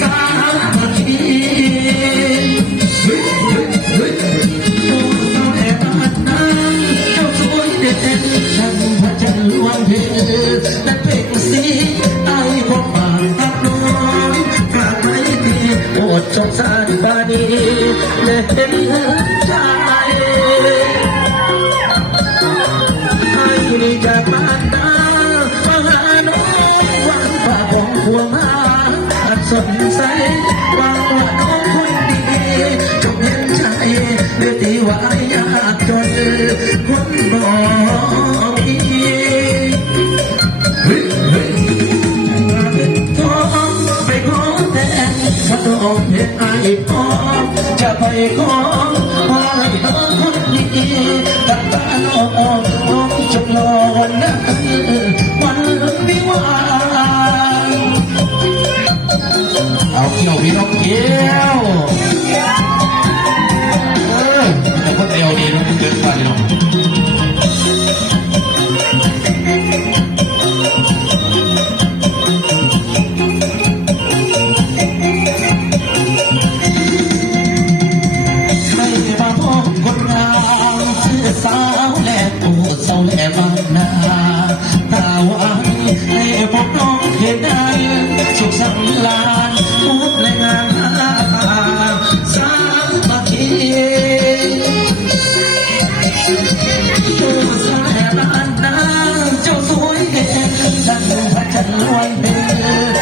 จ้าสวยเด็ดฉันพระจันทร์ลวงเพและเพ่งสีไอ้พวกป่าตับน้องฝากไว้ทีโอดจงสารบานีและเห็น สดใสวางว่าน้องคนดีจงเห็นใจเมื่อตีวายากจนคนบอกอีเฮ้ยเฮ้ยทอไปขอแต่งพระองเห็นไอ้พอจะไปขอขอให้น้อคนดีกับตาน้องน้อจงรอวันนั้ เอาเขี้ยวพี่นกเขี้ยวเออแต่ก็เอวดีนะเกินกว่านี่น้องสาวแลปูสาวแาแลบางนาตาวานให้พบน้องเห็นได้สุขสันต์ลา one.